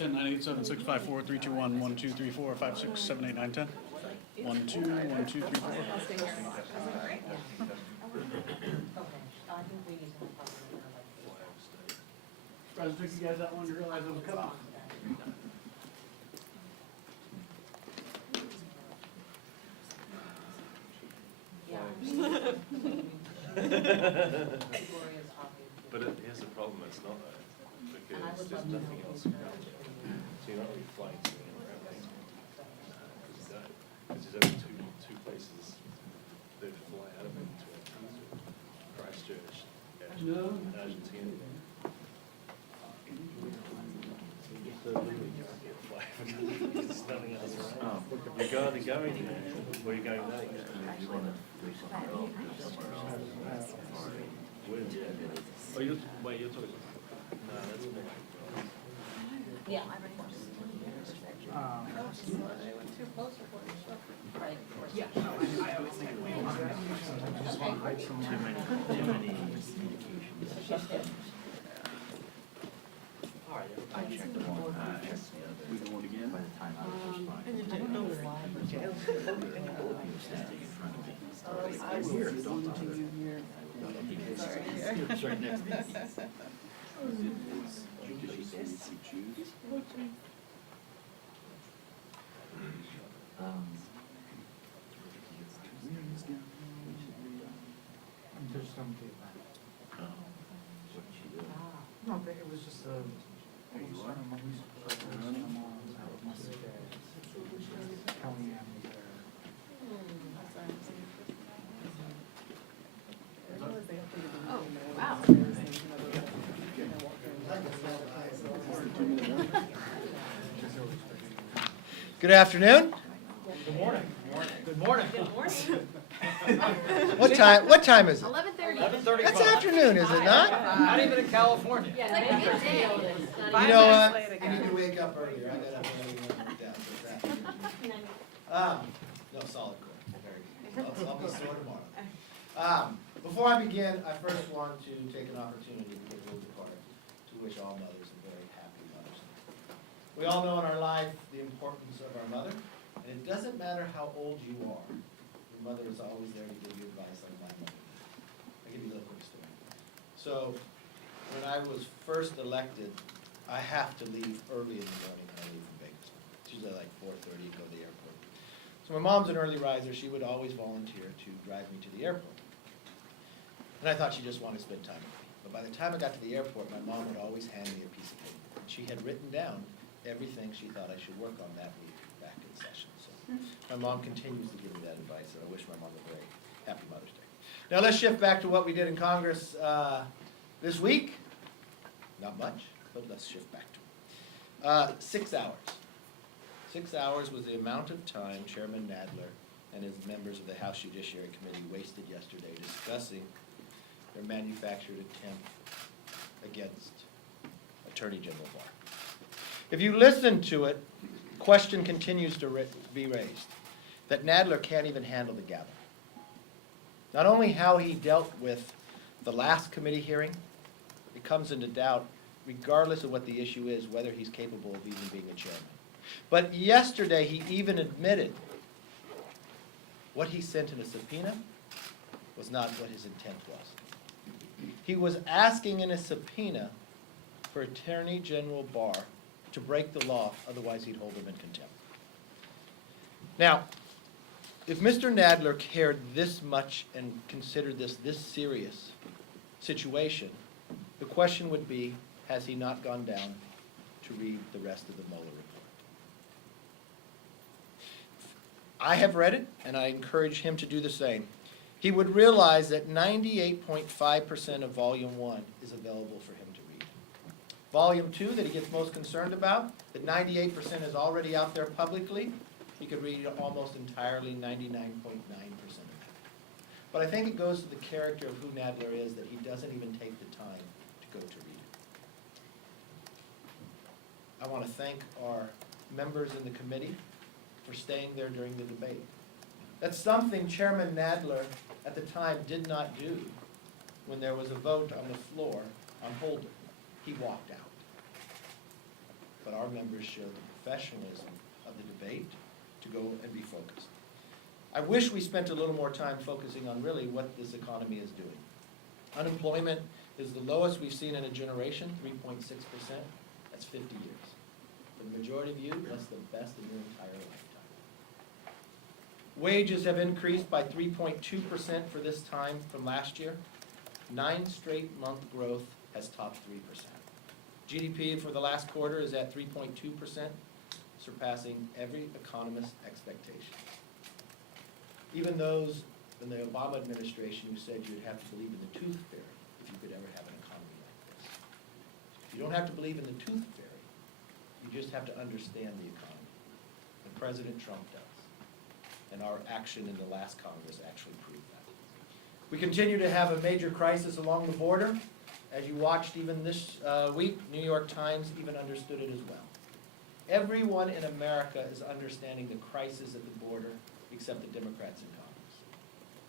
10, 9, 8, 7, 6, 5, 4, 3, 2, 1, 1, 2, 3, 4, 5, 6, 7, 8, 9, 10. 1, 2, 1, 2, 3, 4. Surprised it took you guys that long to realize it was cut off. But here's the problem, it's not that, because there's nothing else around it. So you're not really flying something around it. Because there's only two places that fly out of it, Christchurch and Argentina. So really you can't get a fly because there's nothing else around. You're either going there or you're going there. Oh, wait, you're talking. No, that's not. Yeah. Too close for Right. Yeah. I always think we just want to hide some Too many All right, I checked them all. We go on again? By the time I was I don't know why. I will. Don't talk about it. It's right next to me. There's some feedback. No, but it was just a. Oh, wow. Good afternoon. Good morning. Good morning. Good morning. What time is it? 11:30. 11:35. That's afternoon, is it not? Not even in California. Yeah, it's like a good day. You know what? I need to wake up earlier. I got up early and went down to that. No, solid core. Very good. I'll be sore tomorrow. Before I begin, I first want to take an opportunity to give Liz a card to wish all mothers a very happy Mother's Day. We all know in our life the importance of our mother, and it doesn't matter how old you are. Your mother is always there to give you advice like my mother. I'll give you a little quick story. So, when I was first elected, I have to leave early in the morning when I leave from Vegas. It's usually like 4:30 to go to the airport. So my mom's an early riser. She would always volunteer to drive me to the airport. And I thought she just wanted to spend time with me. But by the time I got to the airport, my mom would always hand me a piece of paper. She had written down everything she thought I should work on that week back in session. So my mom continues to give me that advice, and I wish my mom a very happy Mother's Day. Now let's shift back to what we did in Congress this week. Not much, but let's shift back to it. 6 hours. 6 hours was the amount of time Chairman Nadler and his members of the House Judiciary Committee wasted yesterday discussing their manufactured attempt against Attorney General Barr. If you listen to it, question continues to be raised, that Nadler can't even handle the gavel. Not only how he dealt with the last committee hearing, it comes into doubt, regardless of what the issue is, whether he's capable of even being a chairman. But yesterday, he even admitted what he sent in a subpoena was not what his intent was. He was asking in a subpoena for Attorney General Barr to break the law, otherwise he'd hold him in contempt. Now, if Mr. Nadler cared this much and considered this serious situation, the question would be, has he not gone down to read the rest of the Mueller report? I have read it, and I encourage him to do the same. He would realize that 98.5% of Volume 1 is available for him to read. Volume 2, that he gets most concerned about, that 98% is already out there publicly, he could read almost entirely 99.9% of that. But I think it goes to the character of who Nadler is that he doesn't even take the time to go to read it. I want to thank our members in the committee for staying there during the debate. That's something Chairman Nadler at the time did not do when there was a vote on the floor on Holder. He walked out. but our members showed the professionalism of the debate to go and be focused. I wish we spent a little more time focusing on really what this economy is doing. Unemployment is the lowest we've seen in a generation, 3.6%. That's 50 years. For the majority of you, that's the best in your entire lifetime. Wages have increased by 3.2% for this time from last year. 9 straight month growth has topped 3%. GDP for the last quarter is at 3.2%, surpassing every economist's expectation. Even those in the Obama administration who said you'd have to believe in the tooth fairy if you could ever have an economy like this. You don't have to believe in the tooth fairy. You just have to understand the economy. And President Trump does. And our action in the last Congress actually proved that. We continue to have a major crisis along the border. As you watched even this week, New York Times even understood it as well. Everyone in America is understanding the crisis at the border except the Democrats in Congress.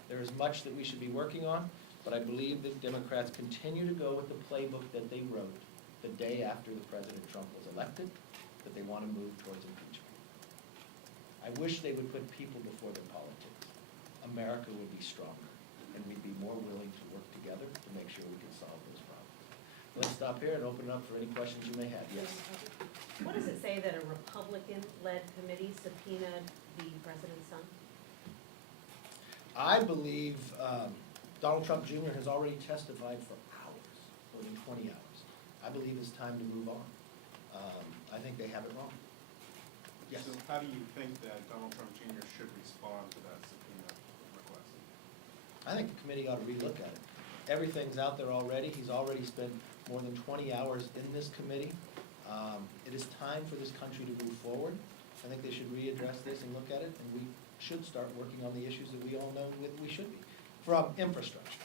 There is much that we should be working on, but I believe that Democrats continue to go with the playbook that they wrote the day after the President Trump was elected, that they want to move towards impeachment. I wish they would put people before their politics. America would be stronger, and we'd be more willing to work together to make sure we can solve those problems. Let's stop here and open it up for any questions you may have. Yes? What does it say that a Republican-led committee subpoenaed the president's son? I believe Donald Trump Jr. has already testified for hours, more than 20 hours. I believe it's time to move on. I think they have it wrong. Yes? So how do you think that Donald Trump Jr. should respond to that subpoena request? I think the committee ought to relook at it. Everything's out there already. He's already spent more than 20 hours in this committee. It is time for this country to move forward. I think they should readdress this and look at it, and we should start working on the issues that we all know that we should be. From infrastructure.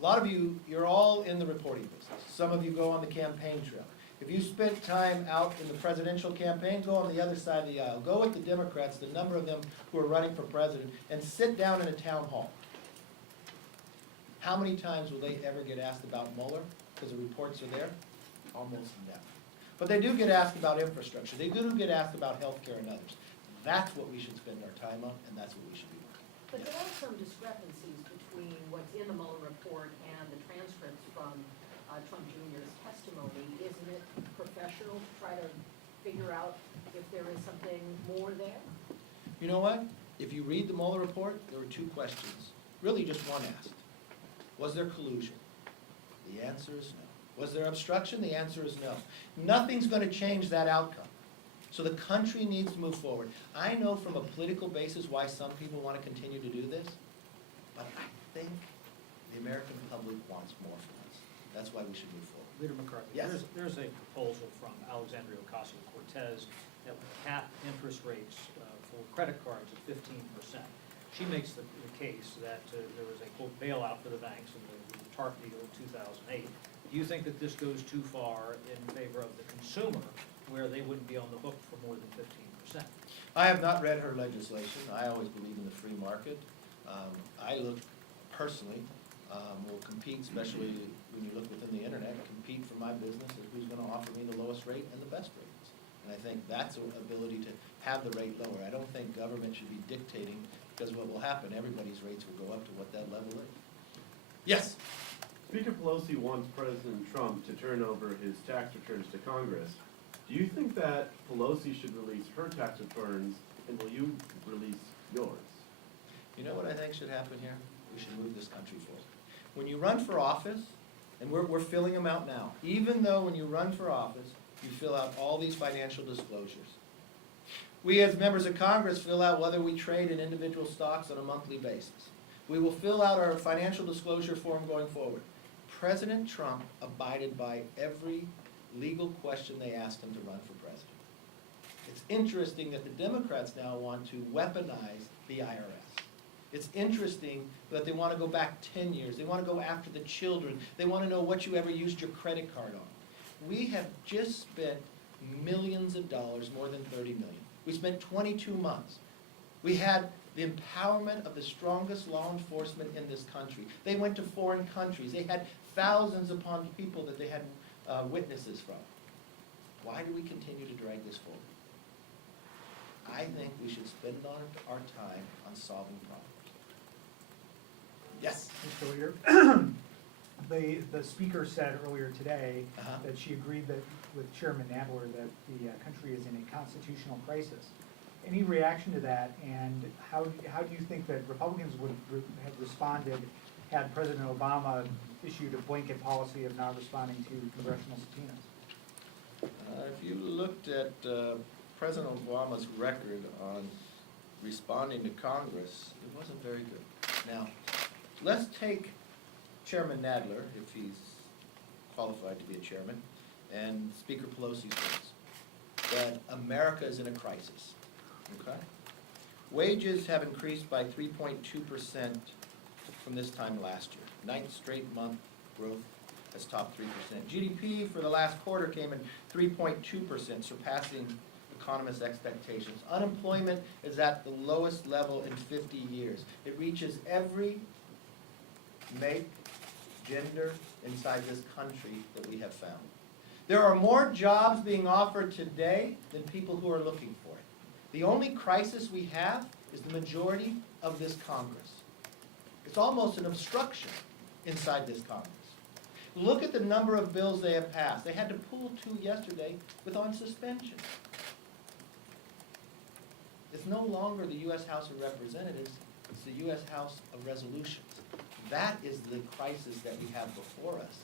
A lot of you, you're all in the reporting business. Some of you go on the campaign trail. If you spent time out in the presidential campaign, go on the other side of the aisle. Go with the Democrats, the number of them who are running for president, and sit down in a town hall. How many times will they ever get asked about Mueller? Because the reports are there? Almost never. But they do get asked about infrastructure. They do get asked about healthcare and others. That's what we should spend our time on, and that's what we should be working on. But there are some discrepancies between what's in the Mueller report and the transcripts from Trump Jr.'s testimony. Isn't it professional to try to figure out if there is something more there? You know what? If you read the Mueller report, there were 2 questions. Really just one asked. Was there collusion? The answer is no. Was there obstruction? The answer is no. Nothing's going to change that outcome. So the country needs to move forward. I know from a political basis why some people want to continue to do this, but I think the American public wants more from us. That's why we should move forward. Leader McCarthy, Yes. there's a proposal from Alexandria Ocasio-Cortez that would cap interest rates for credit cards at 15%. She makes the case that there was a, quote, bailout for the banks in the TARP deal of 2008. Do you think that this goes too far in favor of the consumer, where they wouldn't be on the hook for more than 15%? I have not read her legislation. I always believe in the free market. I look personally, will compete, especially when you look within the internet, compete for my business as who's going to offer me the lowest rate and the best rates. And I think that's an ability to have the rate lower. I don't think government should be dictating, because what will happen, everybody's rates will go up to what that level is. Yes? Speaker Pelosi wants President Trump to turn over his tax returns to Congress. Do you think that Pelosi should release her tax returns, and will you release yours? You know what I think should happen here? We should move this country forward. When you run for office, and we're filling them out now, even though when you run for office, you fill out all these financial disclosures. We as members of Congress fill out whether we trade in individual stocks on a monthly basis. We will fill out our financial disclosure form going forward. President Trump abided by every legal question they asked him to run for president. It's interesting that the Democrats now want to weaponize the IRS. It's interesting that they want to go back 10 years. They want to go after the children. They want to know what you ever used your credit card on. We have just spent millions of dollars, more than $30 million. We spent 22 months. We had the empowerment of the strongest law enforcement in this country. They went to foreign countries. They had thousands upon people that they had witnesses from. Why do we continue to drag this forward? I think we should spend our time on solving problems. Yes? Mr. Leader, the speaker said earlier today Uh-huh. that she agreed that with Chairman Nadler that the country is in a constitutional crisis. Any reaction to that, and how do you think that Republicans would have responded had President Obama issued a blanket policy of not responding to congressional subpoenas? If you looked at President Obama's record on responding to Congress, it wasn't very good. Now, let's take Chairman Nadler, if he's qualified to be a chairman, and Speaker Pelosi's words, that America is in a crisis, okay? Wages have increased by 3.2% from this time last year. Ninth straight month growth has topped 3%. GDP for the last quarter came in 3.2%, surpassing economists' expectations. Unemployment is at the lowest level in 50 years. It reaches every make, gender inside this country that we have found. There are more jobs being offered today than people who are looking for it. The only crisis we have is the majority of this Congress. It's almost an obstruction inside this Congress. Look at the number of bills they have passed. They had to pull 2 yesterday with on suspension. It's no longer the U.S. House of Representatives, it's the U.S. House of Resolutions. That is the crisis that we have before us.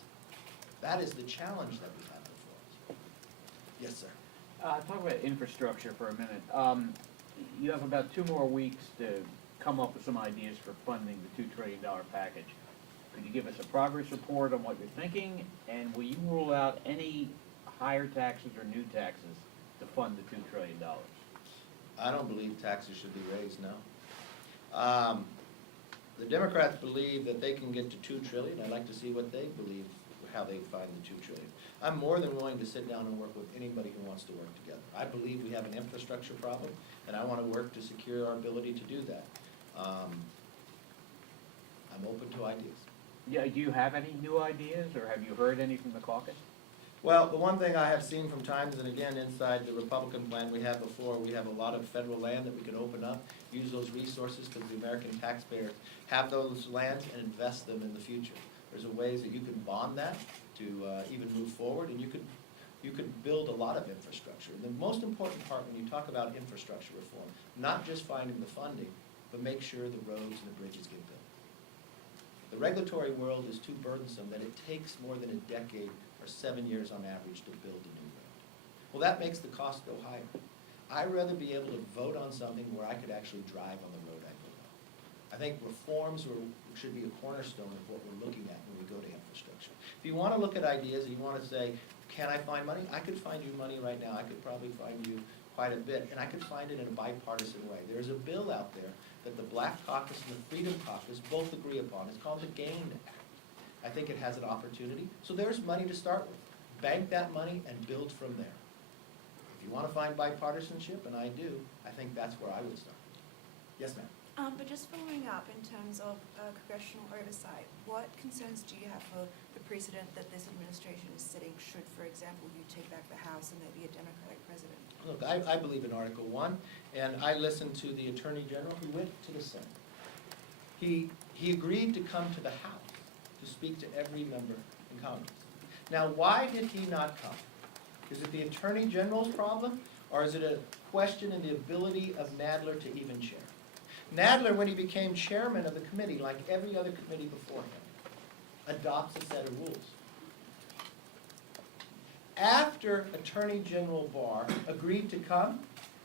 That is the challenge that we have before us. Yes, sir. Talk about infrastructure for a minute. You have about 2 more weeks to come up with some ideas for funding the $2 trillion package. Could you give us a progress report on what you're thinking, and will you rule out any higher taxes or new taxes to fund the $2 trillion? I don't believe taxes should be raised, no. The Democrats believe that they can get to $2 trillion. I'd like to see what they believe, how they find the $2 trillion. I'm more than willing to sit down and work with anybody who wants to work together. I believe we have an infrastructure problem, and I want to work to secure our ability to do that. I'm open to ideas. Yeah, do you have any new ideas, or have you heard any from the caucus? Well, the one thing I have seen from times and again inside the Republican plan we had before, we have a lot of federal land that we can open up, use those resources because the American taxpayers have those lands and invest them in the future. There's a ways that you can bond that to even move forward, and you could build a lot of infrastructure. The most important part when you talk about infrastructure reform, not just finding the funding, but make sure the roads and the bridges get built. The regulatory world is too burdensome that it takes more than a decade or 7 years on average to build a new road. Well, that makes the cost go higher. I'd rather be able to vote on something where I could actually drive on the road I go on. I think reforms should be a cornerstone of what we're looking at when we go to infrastructure. If you want to look at ideas and you want to say, can I find money? I could find you money right now. I could probably find you quite a bit, and I could find it in a bipartisan way. There's a bill out there that the Black Caucus and the Freedom Caucus both agree upon. It's called the GAIN Act. I think it has an opportunity. So there's money to start with. Bank that money and build from there. If you want to find bipartisanship, and I do, I think that's where I would start. Yes, ma'am. But just following up in terms of congressional oversight, what concerns do you have for the precedent that this administration is setting should, for example, you take back the House and there be a Democratic president? Look, I believe in Article 1, and I listened to the Attorney General who went to the Senate. He agreed to come to the House to speak to every member in Congress. Now, why did he not come? Is it the Attorney General's problem, or is it a question in the ability of Nadler to even chair? Nadler, when he became chairman of the committee, like every other committee before him, adopts a set of rules. After Attorney General Barr agreed to come,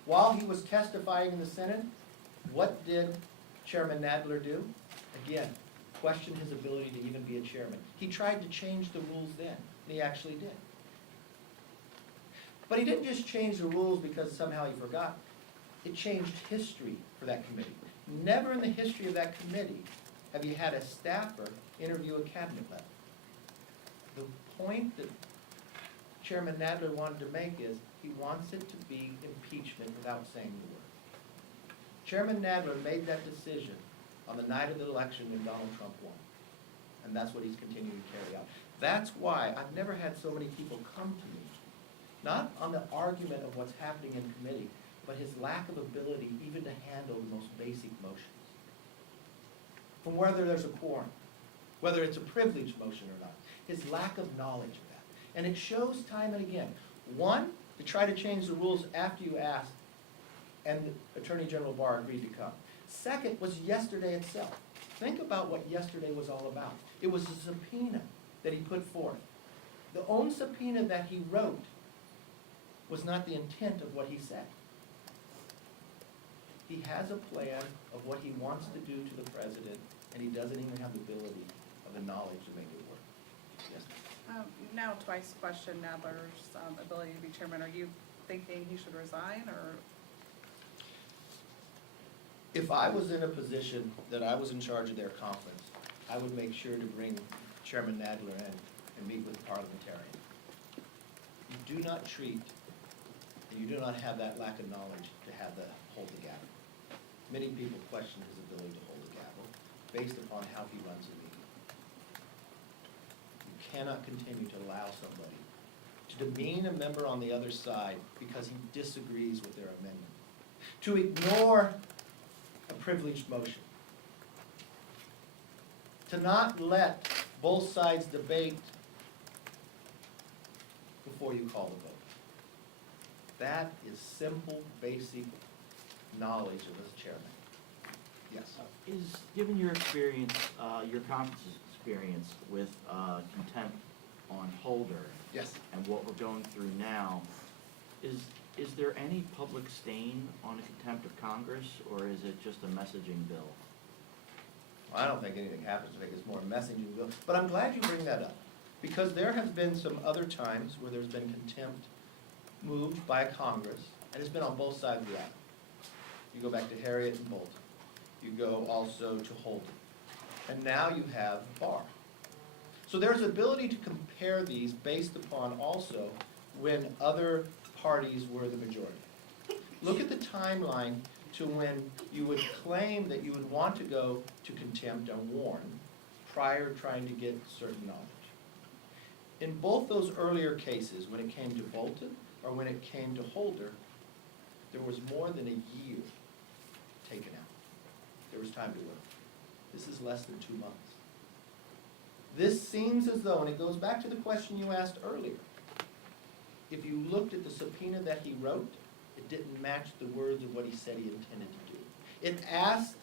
while he was testifying in the Senate, what did Chairman Nadler do? Again, question his ability to even be a chairman. He tried to change the rules then, and he actually did. But he didn't just change the rules because somehow he forgot. It changed history for that committee. Never in the history of that committee have you had a staffer interview a cabinet level. The point that Chairman Nadler wanted to make is he wants it to be impeachment without saying the word. Chairman Nadler made that decision on the night of the election when Donald Trump won. And that's what he's continuing to carry out. That's why I've never had so many people come to me not on the argument of what's happening in committee, but his lack of ability even to handle the most basic motions. From whether there's a quorum, whether it's a privileged motion or not, his lack of knowledge of that. And it shows time and again. One, to try to change the rules after you asked, and Attorney General Barr agreed to come. Second was yesterday itself. Think about what yesterday was all about. It was a subpoena that he put forth. The own subpoena that he wrote was not the intent of what he said. He has a plan of what he wants to do to the president, and he doesn't even have the ability of the knowledge to make it work. Yes? Now twice questioned Nadler's ability to be chairman. Are you thinking he should resign, or? If I was in a position that I was in charge of their conference, I would make sure to bring Chairman Nadler in and meet with the parliamentarian. You do not treat, and you do not have that lack of knowledge to have the hold the gavel. Many people question his ability to hold the gavel based upon how he runs a meeting. You cannot continue to allow somebody to demean a member on the other side because he disagrees with their amendment, to ignore a privileged motion, to not let both sides debate before you call the vote. That is simple, basic knowledge of a chairman. Yes. Given your experience, your conference's experience with contempt on Holder, Yes. and what we're going through now, is there any public stain on a contempt of Congress, or is it just a messaging bill? I don't think anything happens. I think it's more a messaging bill. But I'm glad you bring that up, because there has been some other times where there's been contempt moved by Congress, and it's been on both sides of the aisle. You go back to Harriet and Bolton. You go also to Holden. And now you have Barr. So there's ability to compare these based upon also when other parties were the majority. Look at the timeline to when you would claim that you would want to go to contempt and warn prior to trying to get certain knowledge. In both those earlier cases, when it came to Bolton or when it came to Holder, there was more than a year taken out. There was time to work. This is less than 2 months. This seems as though, and it goes back to the question you asked earlier, if you looked at the subpoena that he wrote, it didn't match the words of what he said he intended to do. It asked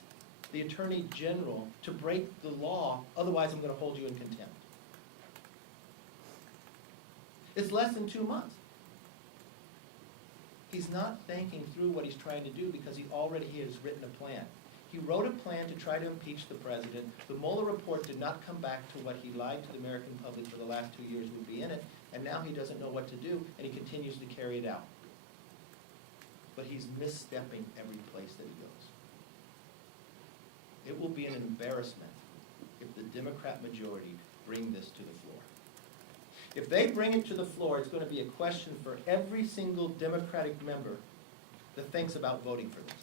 the Attorney General to break the law, otherwise I'm going to hold you in contempt. It's less than 2 months. He's not thinking through what he's trying to do because he already has written a plan. He wrote a plan to try to impeach the president. The Mueller report did not come back to what he lied to the American public for the last 2 years would be in it, and now he doesn't know what to do, and he continues to carry it out. But he's misstepping every place that he goes. It will be an embarrassment if the Democrat majority bring this to the floor. If they bring it to the floor, it's going to be a question for every single Democratic member that thinks about voting for this.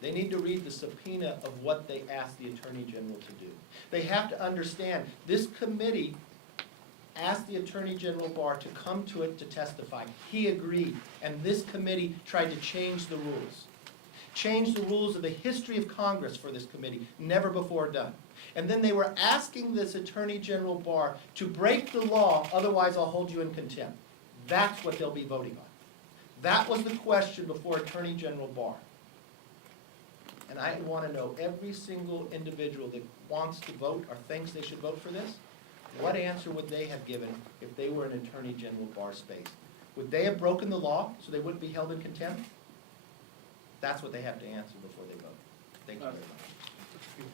They need to read the subpoena of what they asked the Attorney General to do. They have to understand this committee asked the Attorney General Barr to come to it to testify. He agreed, and this committee tried to change the rules. Change the rules of the history of Congress for this committee, never before done. And then they were asking this Attorney General Barr to break the law, otherwise I'll hold you in contempt. That's what they'll be voting on. That was the question before Attorney General Barr. And I want to know every single individual that wants to vote or thinks they should vote for this, what answer would they have given if they were in Attorney General Barr's space? Would they have broken the law so they wouldn't be held in contempt? That's what they have to answer before they vote. Thank you very much.